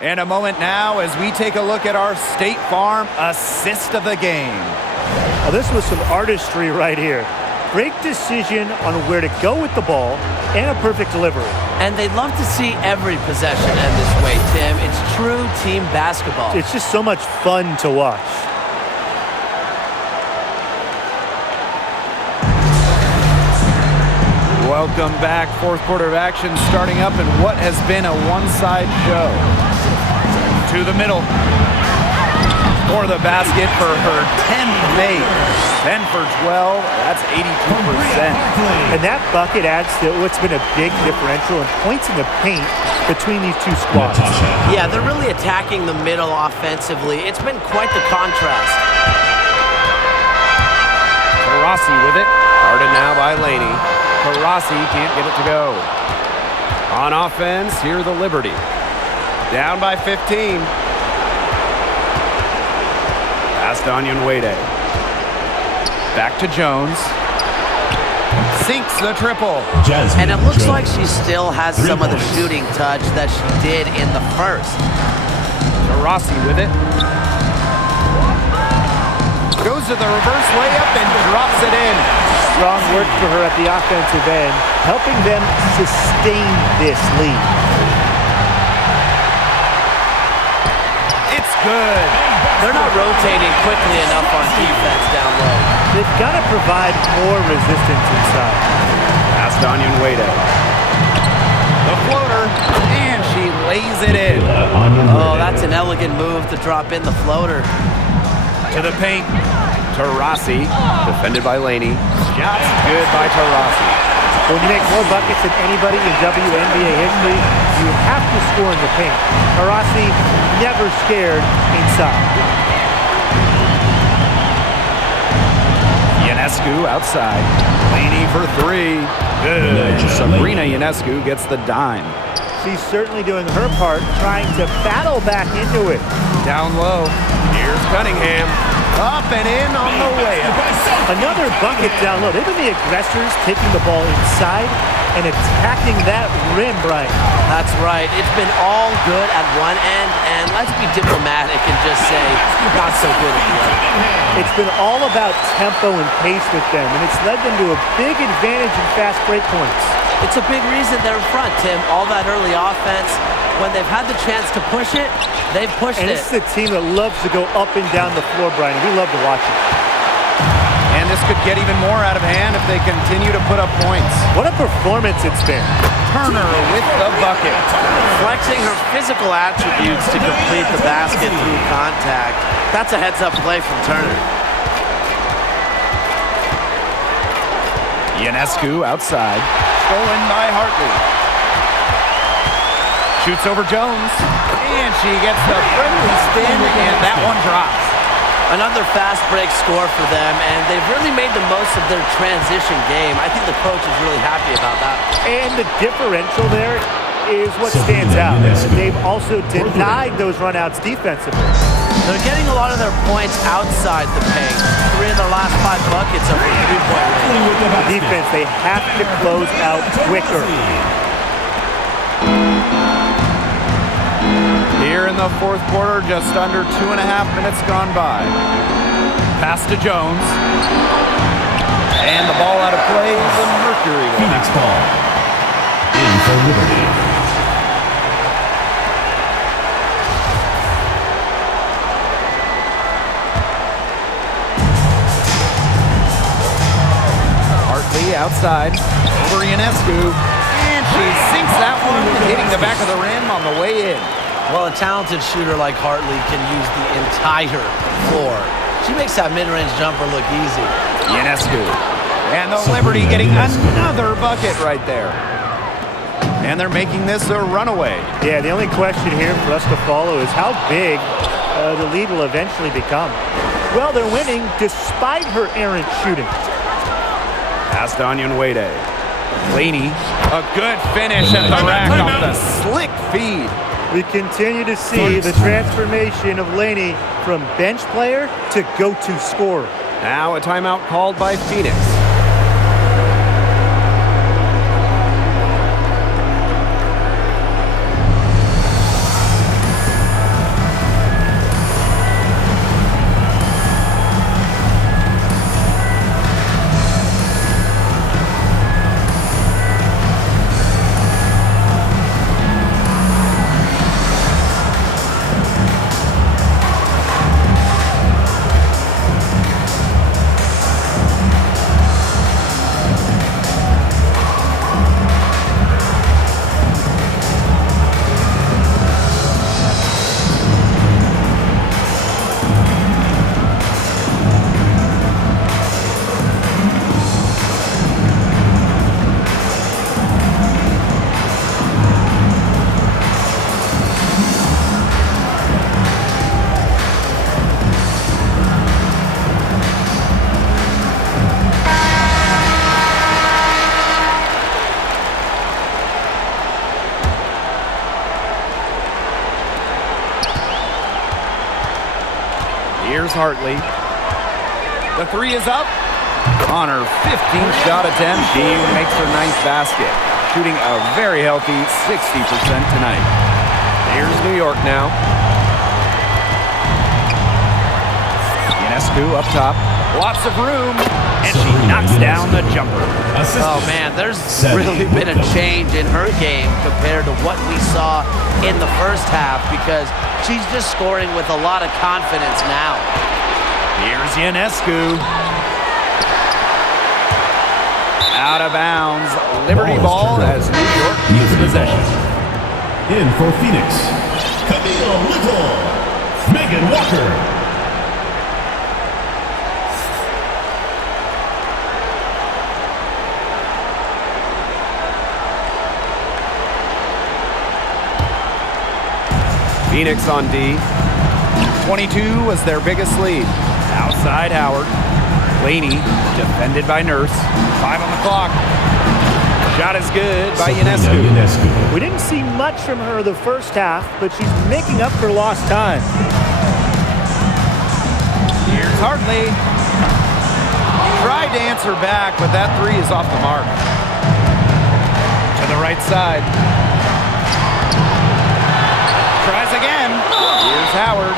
And a moment now as we take a look at our State Farm assist of the game. Now, this was some artistry right here. Great decision on where to go with the ball and a perfect delivery. And they'd love to see every possession end this way, Tim. It's true team basketball. It's just so much fun to watch. Welcome back. Fourth quarter of action starting up in what has been a one-side show. To the middle. For the basket for her 10th make. 10 for 12. That's 82%. And that bucket adds to what's been a big differential in points in the paint between these two squads. Yeah, they're really attacking the middle offensively. It's been quite the contrast. Taurasi with it. Guarded now by Laney. Taurasi can't get it to go. On offense, here the Liberty. Down by 15. Pass to Onyenwede. Back to Jones. Sinks the triple. And it looks like she still has some of the shooting touch that she did in the first. Taurasi with it. Goes to the reverse layup and drops it in. Strong work for her at the offensive end, helping them sustain this lead. It's good. They're not rotating quickly enough on defense down low. They've got to provide more resistance inside. Pass to Onyenwede. The floater, and she lays it in. Oh, that's an elegant move to drop in the floater. To the paint. Taurasi, defended by Laney. Shots good by Taurasi. When you make more buckets than anybody in WNBA history, you have to score in the paint. Taurasi never scared inside. Ionescu outside. Laney for three. Good. Sabrina Ionescu gets the dime. She's certainly doing her part, trying to battle back into it. Down low. Here's Cunningham. Up and in on the way up. Another bucket down low. They've been the aggressors taking the ball inside and attacking that rim, Brian. That's right. It's been all good at one end, and let's be diplomatic and just say not so good at the other. It's been all about tempo and pace with them, and it's led them to a big advantage in fast break points. It's a big reason they're in front, Tim. All that early offense, when they've had the chance to push it, they've pushed and it. This is a team that loves to go up and down the floor, Brian. We love to watch it. And this could get even more out of hand if they continue to put up points. What a performance it's been. Turner with the bucket. Flexing her physical attributes to complete the basket through contact. That's a heads-up play from Turner. Ionescu outside. Stolen by Hartley. Shoots over Jones. And she gets the friendly spin, and that one drops. Another fast break score for them, and they've really made the most of their transition game. I think the coach is really happy about that. And the differential there is what stands out. They've also denied those runouts defensively. They're getting a lot of their points outside the paint. 3 of their last 5 buckets are from three-point range. The defense, they have to close out quicker. Here in the fourth quarter, just under 2.5 minutes gone by. Pass to Jones. And the ball out of play. The Mercury. Phoenix ball. In for Liberty. Hartley outside. Over Ionescu. And she sinks that one, hitting the back of the rim on the way in. Well, a talented shooter like Hartley can use the entire floor. She makes that mid-range jumper look easy. Ionescu. And the Liberty getting another bucket right there. And they're making this a runaway. Yeah, the only question here for us to follow is how big the lead will eventually become. Well, they're winning despite her errant shooting. Pass to Onyenwede. Laney, a good finish at the rack off the slick feed. We continue to see the transformation of Laney from bench player to go-to scorer. Now a timeout called by Phoenix. Here's Hartley. The three is up. On her 15th shot attempt, she makes her ninth basket. Shooting a very healthy 60% tonight. Here's New York now. Ionescu up top. Lots of room. And she knocks down the jumper. Oh, man, there's really been a change in her game compared to what we saw in the first half because she's just scoring with a lot of confidence now. Here's Ionescu. Out of bounds. Liberty ball as New York keeps possession. In for Phoenix, Camille Little, Megan Walker. Phoenix on D. 22 was their biggest lead. Outside Howard. Laney, defended by Nurse. 5 on the clock. Shot is good by Ionescu. We didn't see much from her the first half, but she's making up for lost time. Here's Hardly. Tried to answer back, but that three is off the mark. To the right side. Tries again. Here's Howard.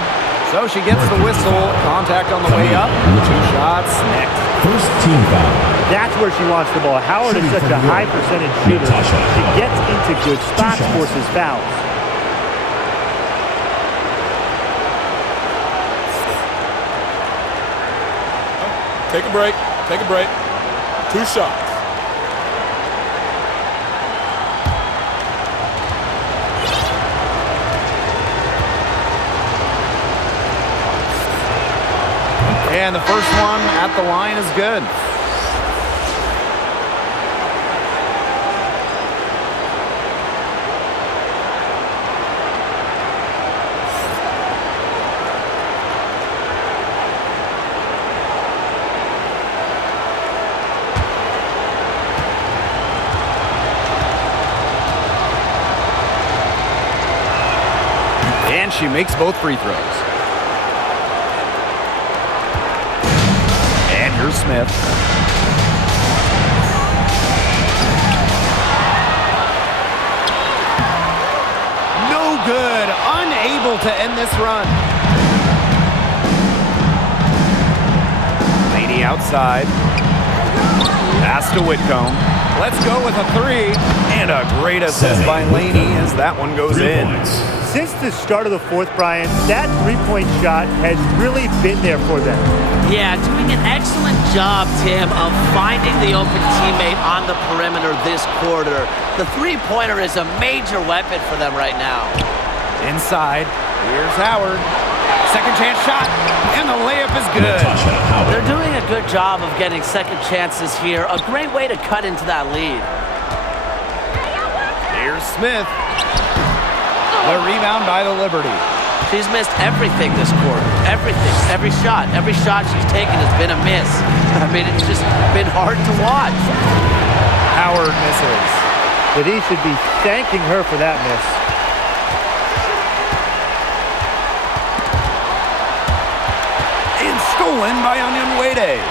So she gets the whistle. Contact on the way up. 2 shots next. First team foul. That's where she wants the ball. Howard is such a high percentage shooter. She gets into good spots, forces fouls. Take a break. Take a break. 2 shots. And the first one at the line is good. And she makes both free throws. And here's Smith. No good. Unable to end this run. Laney outside. Pass to Whitcomb. Let's go with a three. And a great assist by Laney as that one goes in. Since the start of the fourth, Brian, that three-point shot has really been there for them. Yeah, doing an excellent job, Tim, of finding the open teammate on the perimeter this quarter. The three-pointer is a major weapon for them right now. Inside, here's Howard. Second chance shot, and the layup is good. They're doing a good job of getting second chances here. A great way to cut into that lead. Here's Smith. The rebound by the Liberty. She's missed everything this quarter. Everything. Every shot she's taken has been a miss. I mean, it's just been hard to watch. Howard misses. But he should be thanking her for that miss. And stolen by Onyenwere.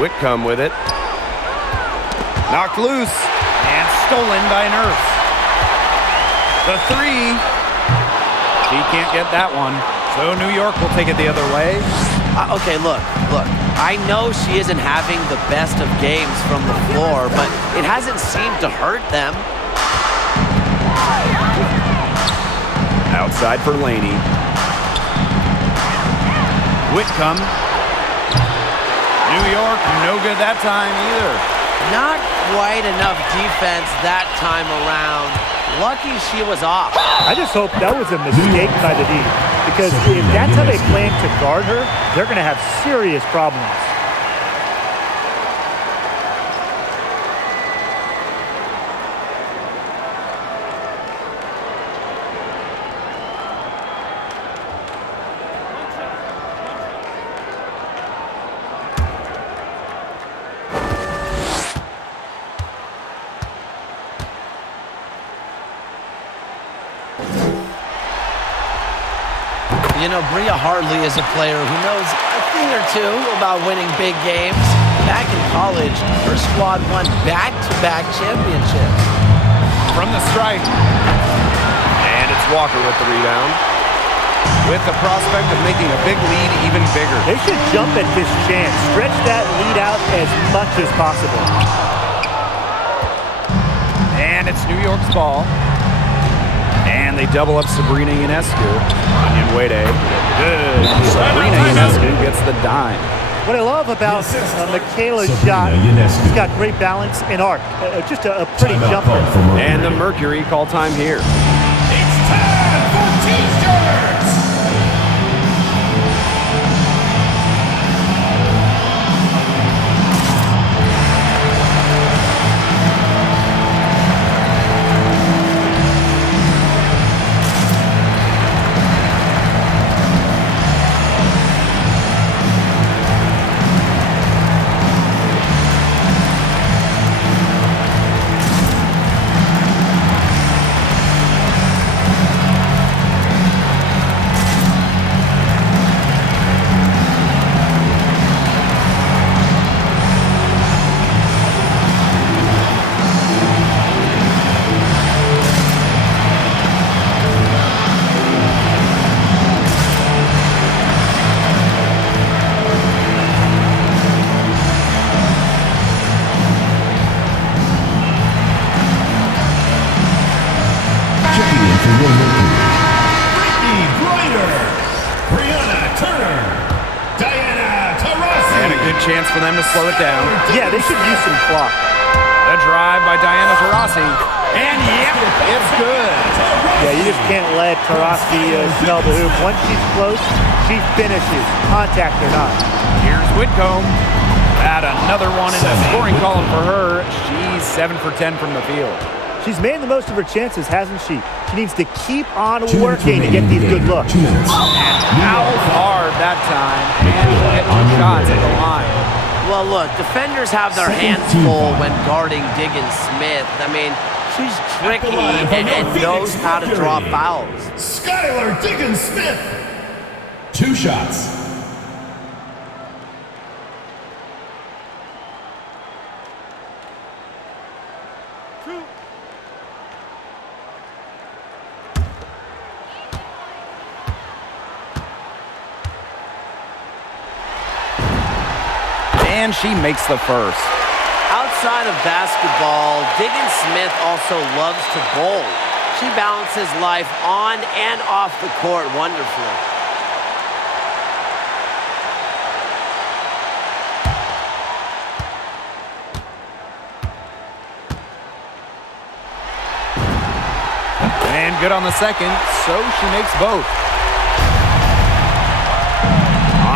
Whitcomb with it. Knocked loose. And stolen by Nurse. The three. She can't get that one. So New York will take it the other way. Okay, look. I know she isn't having the best of games from the floor, but it hasn't seemed to hurt them. Outside for Laney. Whitcomb. New York, no good that time either. Not quite enough defense that time around. Lucky she was off. I just hope that was a mistake by the D, because if that's how they plan to guard her, they're going to have serious problems. You know, Bria Hartley is a player who knows a thing or two about winning big games. Back in college, her squad won back-to-back championships. From the strike. And it's Walker with the rebound. With the prospect of making a big lead even bigger. They should jump at this chance. Stretch that lead out as much as possible. And it's New York's ball. And they double up Sabrina Ionescu. Onyenwere. Good. Sabrina Ionescu gets the dime. What I love about Michaela's shot, she's got great balance and arc. Just a pretty jumper. And the Mercury call time here. It's time for T-shirts! good chance for them to slow it down. Yeah, they should use some clock. The drive by Taurasi. And yep, it's good. Yeah, you just can't let Taurasi smell the hoop. Once she's close, she finishes, contact or not. Here's Whitcomb. Add another one in the scoring column for her. She's 7 for 10 from the field. She's made the most of her chances, hasn't she? She needs to keep on working to get these good looks. Fouled hard that time. And she'll get 2 shots at the line. Well, look, defenders have their hands full when guarding Diggins Smith. I mean, she's tricky and knows how to draw fouls. Skylar Diggins-Smith. 2 shots. And she makes the first. Outside of basketball, Diggins Smith also loves to bowl. She balances life on and off the court wonderfully. And good on the second, so she makes both.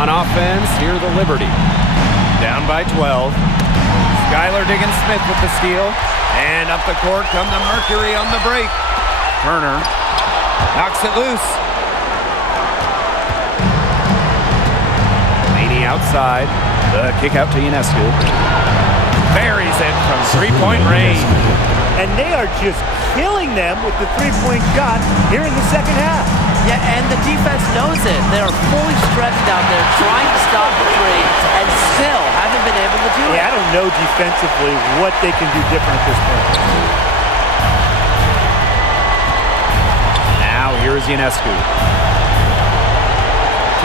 On offense, here the Liberty. Down by 12. Skylar Diggins-Smith with the steal. And up the court come the Mercury on the break. Turner knocks it loose. Laney outside. The kick out to Ionescu. Buries it from three-point range. And they are just killing them with the three-point shot here in the second half. Yeah, and the defense knows it. They are fully stretched out there trying to stop the three and still haven't been able to do it. Yeah, I don't know defensively what they can do different at this point. Now here's Ionescu.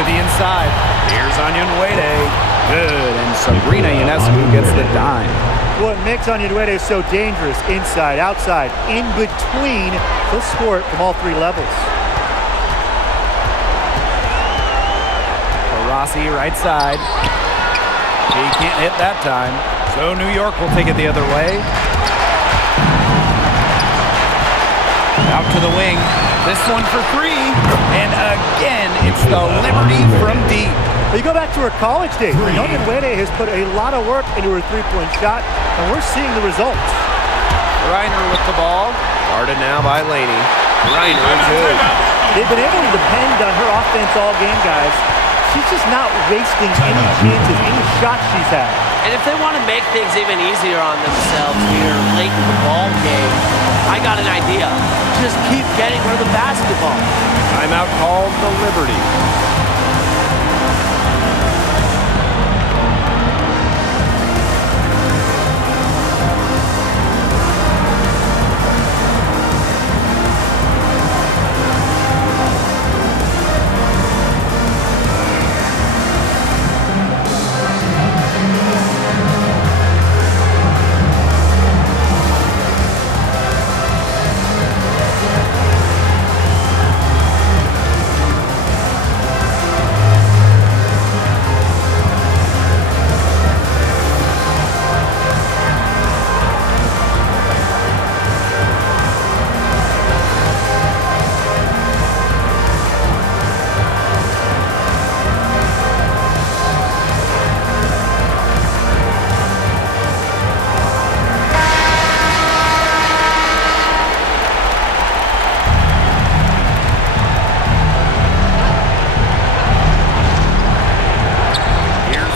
To the inside. Here's Onyenwere. Good, and Sabrina Ionescu gets the dime. What makes Onyenwere so dangerous, inside, outside, in between, he'll score it from all 3 levels. Taurasi right side. He can't hit that time, so New York will take it the other way. Out to the wing. This one for 3. And again, it's the Liberty from deep. You go back to her college days. Onyenwere has put a lot of work into her three-point shot, and we're seeing the results. Reiner with the ball. Guarded now by Laney. Reiner good. They've been able to depend on her offense all game, guys. She's just not wasting any chances, any shots she's had. And if they want to make things even easier on themselves here late in the ball game, I got an idea. Just keep getting her the basketball. Timeout called the Liberty.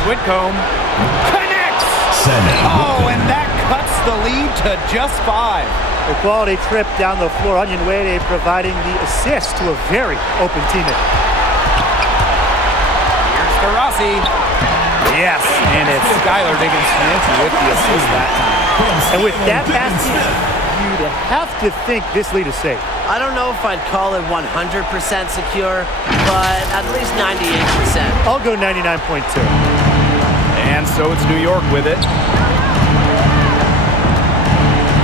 Whitcomb connects! Oh, and that cuts the lead to just 5. A quality trip down the floor. Onyenwere providing the assist to a very open teammate. Here's Taurasi. Yes, and it's Skylar Diggins-Smith with the assist that time. And with that basket, you'd have to think this lead is safe. I don't know if I'd call it 100% secure, but at least 98%. I'll go 99.2. And so it's New York with it.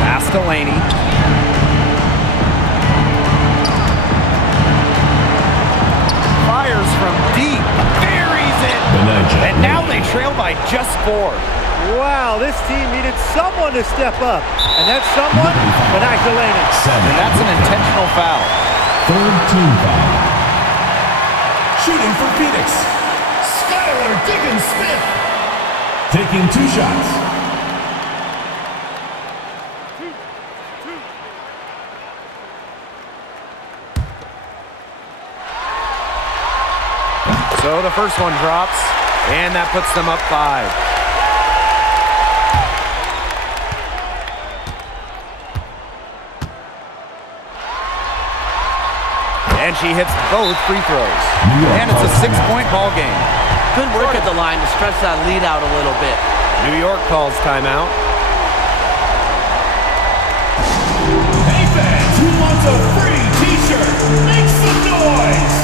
Pass to Laney. Fires from deep. Buries it. And now they trail by just 4. Wow, this team needed someone to step up. And that someone, Elimination. And that's an intentional foul. Third team foul. Shooting for Phoenix, Skylar Diggins-Smith. Taking 2 shots. So the first one drops, and that puts them up 5. And she hits both free throws. And it's a 6-point ball game. Good work at the line to stretch that lead out a little bit. New York calls timeout. Hey fans, who wants a free t-shirt? Make some noise!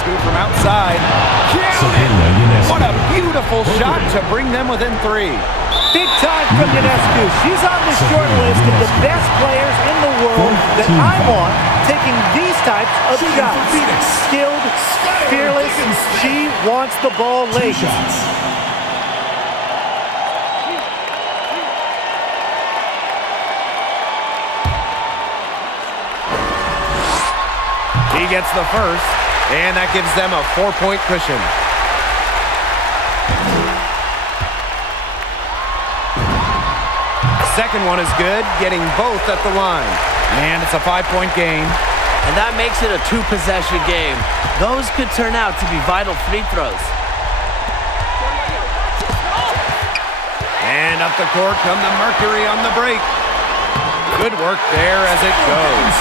From outside. What a beautiful shot to bring them within 3. Big time from Ionescu. She's on the short list of the best players in the world that I want taking these types of shots. Skilled, fearless. She wants the ball late. He gets the first. And that gives them a 4-point cushion. Second one is good, getting both at the line. And it's a 5-point game. And that makes it a 2-possession game. Those could turn out to be vital free throws. And up the court come the Mercury on the break. Good work there as it goes.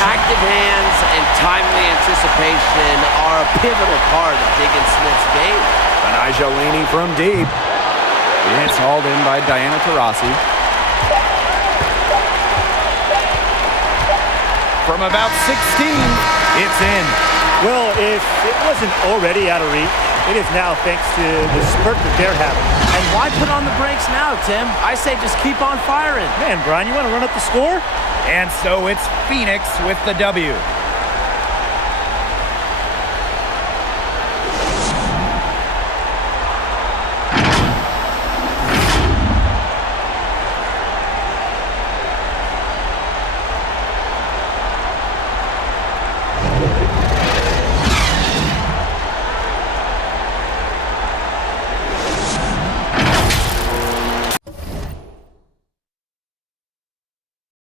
Active hands and timely anticipation are a pivotal part of Diggins-Smith's game. Elimination from deep. It's hauled in by Taurasi. From about 16, it's in. Well, if it wasn't already out of reach, it is now thanks to the spurt that they're having. And why put on the brakes now, Tim? I say just keep on firing. Man, Brian, you want to run up the score? And so it's Phoenix with the W.